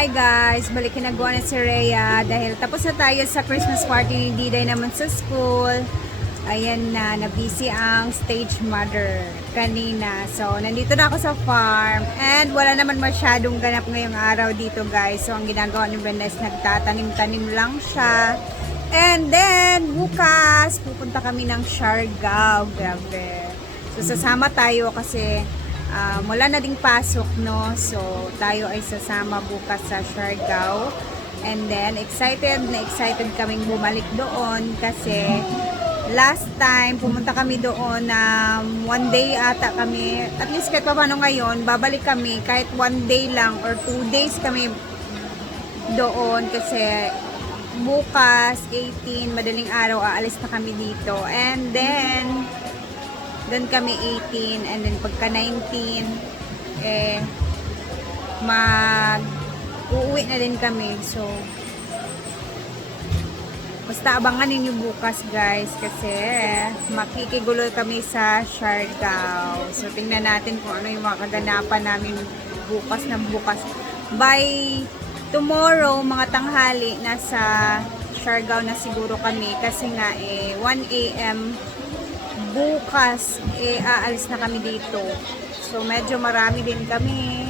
Hi guys! Balik kinagawa na si Rhea dahil tapos na tayo sa Christmas party ni Diday naman sa school. Ayan na, busy ang stage mother kanina. So, nandito na ako sa farm and wala naman masyadong ganap ngayong araw dito guys. So, ang ginagawa ni Brenda is nagtatanim-tanim lang siya. And then, bukas, pupunta kami ng Siargao. Grabe. So, sasama tayo kasi wala na ding pasok, no? So, tayo ay sasama bukas sa Siargao. And then, excited kaming bumalik doon kasi last time, pumunta kami doon na one day ata kami. At least kahit pa paano ngayon, babalik kami kahit one day lang or 2 days kami doon kasi bukas, 18, madaling araw, aalis na kami dito. And then, doon kami 18 and then pagka 19 uuwi na din kami. So basta abangan ninyo bukas guys kasi makikigulo kami sa Siargao. So tingnan natin kung ano yung mga kaganapan namin bukas na bukas. By tomorrow mga tanghali nasa Siargao na siguro kami kasi nga 1 AM bukas aalis na kami dito. So medyo marami din kami.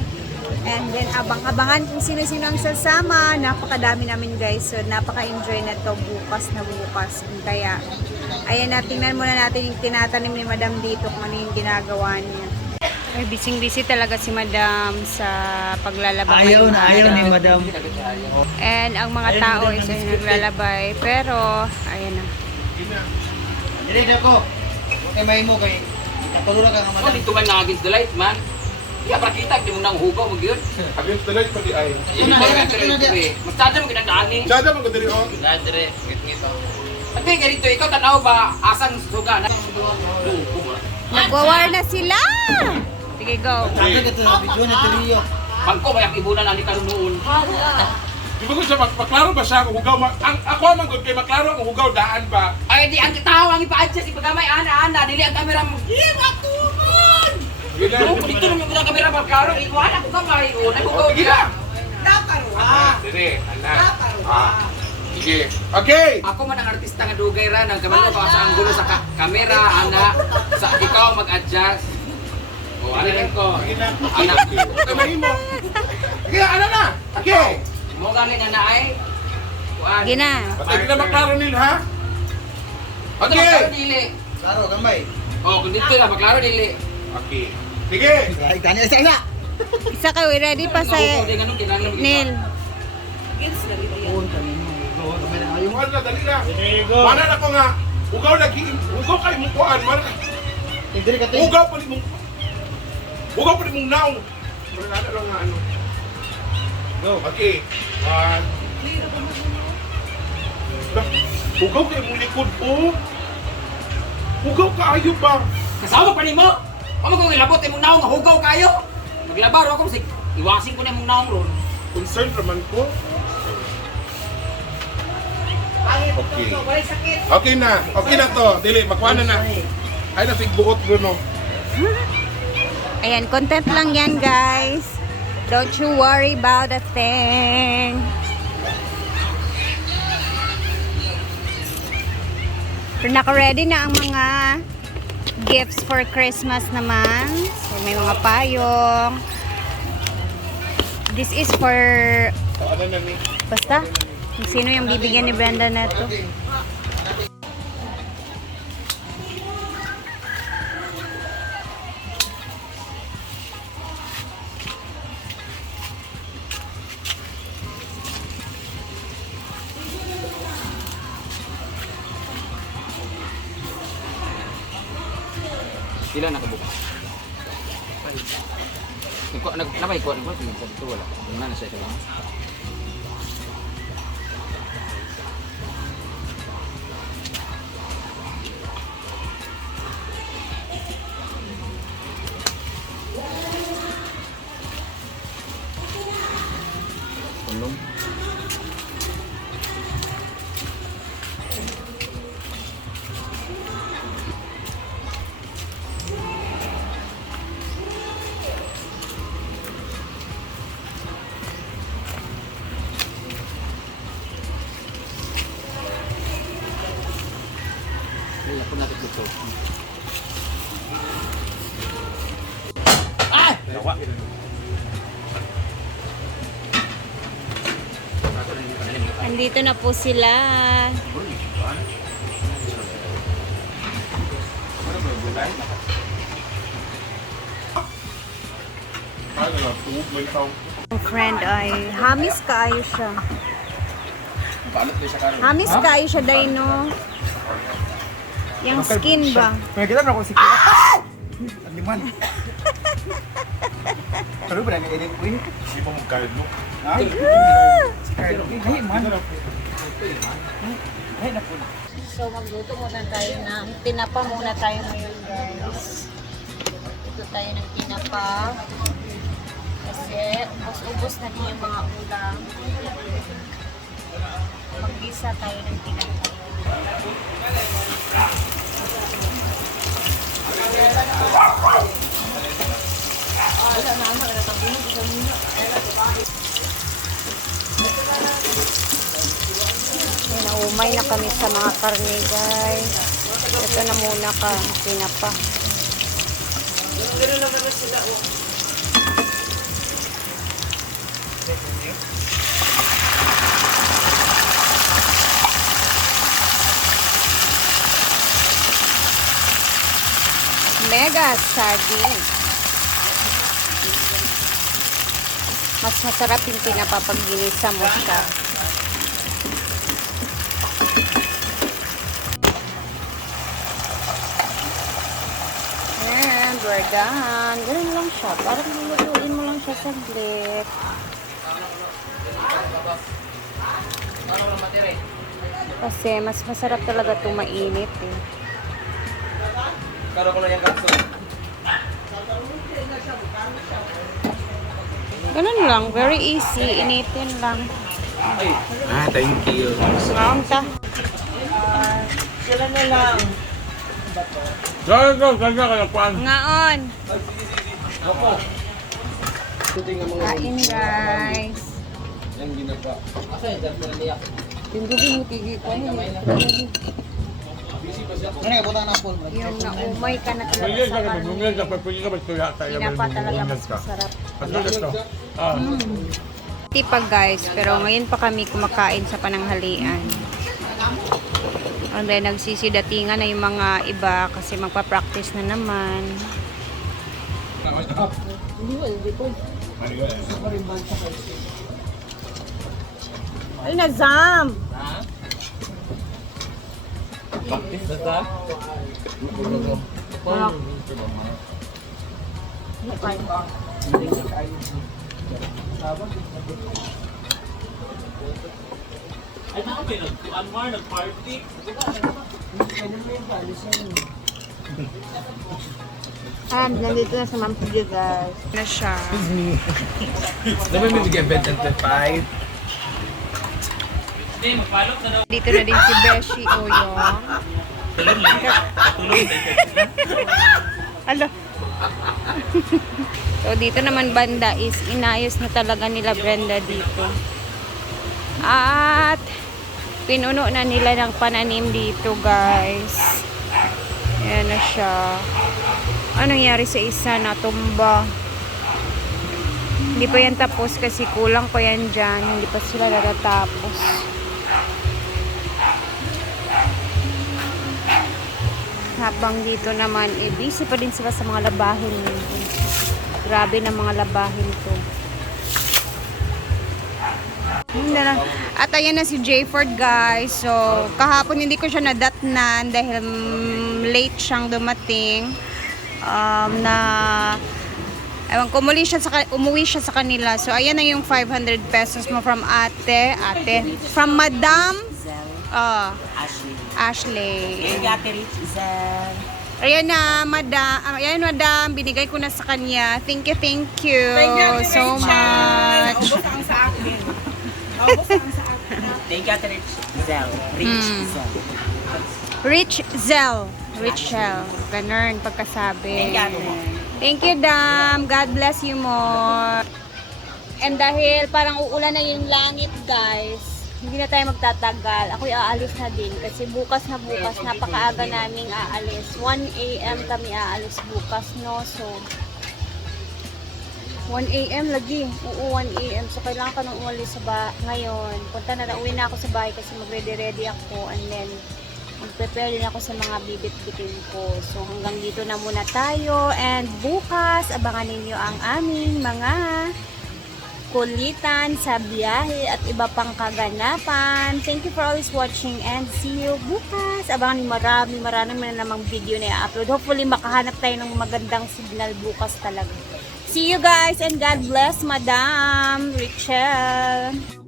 And then abang-abangan kung sino-sino ang sasama. Napakadami namin guys. So napaka-enjoy na to bukas na bukas. Kaya ayan na, tingnan muna natin yung tinatanim ni Madam dito kung ano yung ginagawa niya. Ay, busy talaga si Madam sa paglalabay. Ayaw ni Madam. And ang mga tao is naglalabay. Pero ayan na. Dili ako. Okay, may mo kay katulura ka nga Madam. Dito man na against the light, man. Iya, para kita, di mo nang hugaw mo yun. Against the light pati ay. Mas tada mo ginagdaan Sada man ko diri oh. Nadre, ngit-ngit. At ganito, ikaw tanaw ba asang suga na? Nagwawar na sila! Sige, go. Sabi ka ito, video na tiriyo. Bangko, mayak ibunan na ni kanunoon. Di ba ko siya maklaro ba siya kung hugaw ang ako man gud kay maklaro ang hugaw daan ba? Ay, di ang tao ang ipa-adjust, ipagamay, ana, dili ang kamera mo. Atuman! Dito naman yung kamera mo, klaro, iwan ako kamay. Naghugaw niya. Dire, ana. Sige. Okay. Ako man ang artista nga dugay ra nang kamalo ka sa anggulo sa kamera, ana. Sa ikaw mag-adjust. O, ano lang ko? Ana. Kamay mo. Sige, ano na? Okay. Mo galing ana ay. Kuan. Gina. Patay na maklaro nil ha? Okay. Okay. Dili. Klaro, gamay. Oh, kung dito na maklaro dili. Okay. Sige. Ay, tani isa. Isa kayo, ready pa sa Neil. Yung ano, dali na. Mana na ko nga. Hugaw lagi. Hugaw kay mong kuan. Dili ka tayo. Hugaw pa ni mong. Hugaw pa ni mong naong. Wala na lang nga ano. Go. Okay. 1. Hugaw kay mong likod po. Hugaw ka ayo ba? Kasama pa nimo. Amo kung ilabot imong naong hugaw kayo. Maglabar ako sig iwasin ko na imong naong ron. Concern naman ko. Okay. Okay na. Okay na to. Dili, makuha na. Ay na sigbuot Bruno. Ayan, content lang yan guys. Don't you worry about a thing. So, naka-ready na ang mga gifts for Christmas naman. So, may mga payong. This is for Ano na ni? basta kung sino yung bibigyan ni Brenda na to. Sila nakabuka. Napay ko ito wala. Una na siya lang. Tulong. Nandito na po sila. Kaya na, tuwag may tao. Ang friend ay hamis kaayo siya. Balot na siya karon. Hamis kaayo siya dahil no. Yung skin ba? Pagkita na ako si Kira. Ang liman. Pero ba na edit ko eh? Hindi pa magkailo. Ha? Si Carlo. Ay, man. Ay, naku. So magluto muna tayo ng tinapa muna tayo ngayon guys. Ito tayo ng tinapa. Kasi ubos-ubos na din yung mga ulam. Mag-isa tayo ng tinapa. Naumay na kami sa mga karne guys. Ito na muna ka tinapa. Mega sardine. Mas masarap yung tinapa pag ginisa mo siya. And we're done. Ganun lang siya. Parang lulutuin mo lang siya saglit. Kasi mas masarap talaga ito mainit eh. Karo ko na yung kapso. Ganun lang. Very easy. Initin lang. Ah, thank you. Ngaon ta. Sila na lang. Go, ganda ka na pan. Ngaon. Opo. Kain guys. Yung ginapa. Asa yung dami na niyak? Yung gabi mo tigi ko. Ano yung butang na po? Yung naumay ka na talaga Pwede sa ka na, karne. bumili ka, pwede ka magtuya tayo. Tinapa talaga mas masarap. Patuloy ito. Ah. Tipag guys, pero ngayon pa kami kumakain sa pananghalian. And then nagsisidatingan na yung mga iba kasi magpa-practice na naman. Ay, nazam! Nandito na sa Ma'am Pidyo guys. Na siya. Dami mo bigyan 25. Dito na din si Beshi Oyong. Alo. So dito naman banda is inayos na talaga nila Brenda dito. At pinuno na nila ng pananim dito guys. Ayan na siya. Anong nangyari sa isa? Natumba. Hindi pa yan tapos kasi kulang pa yan dyan. Hindi pa sila natatapos. Habang dito naman, busy pa din sila sa mga labahin. Grabe na mga labahin to. At ayan na si Jayford guys. So, kahapon hindi ko siya nadatnan dahil late siyang dumating. Ewan ko, umuwi siya sa kanila. So, ayan na yung 500 pesos mo from ate. From Madam Ashley. Ayan na, madam. Binigay ko na sa kanya. Thank you so much. Ubos ang sa akin. Thank you, Ate Rich Zel. Rich Zell. Ganun, pagkasabi. Thank you, Dam. God bless you more. And dahil parang uulan na yung langit, guys, hindi na tayo magtatagal. Ako'y aalis na din kasi bukas, napakaaga naming aalis. 1 AM kami aalis bukas, no? So, 1 a.m. lagi. Oo, 1 a.m. So, kailangan ka nang umalis sa ngayon. Punta na, uwi na ako sa bahay kasi mag-ready ako. And then, mag-prepare din ako sa mga bibit-bitin ko. So, hanggang dito na muna tayo. And bukas, abangan ninyo ang aming mga kulitan sa biyahe at iba pang kaganapan. Thank you for always watching and see you bukas. Abangan niyo marami na namang video na i-upload. Hopefully makahanap tayo ng magandang signal bukas talaga. See you guys and God bless Madam Richelle.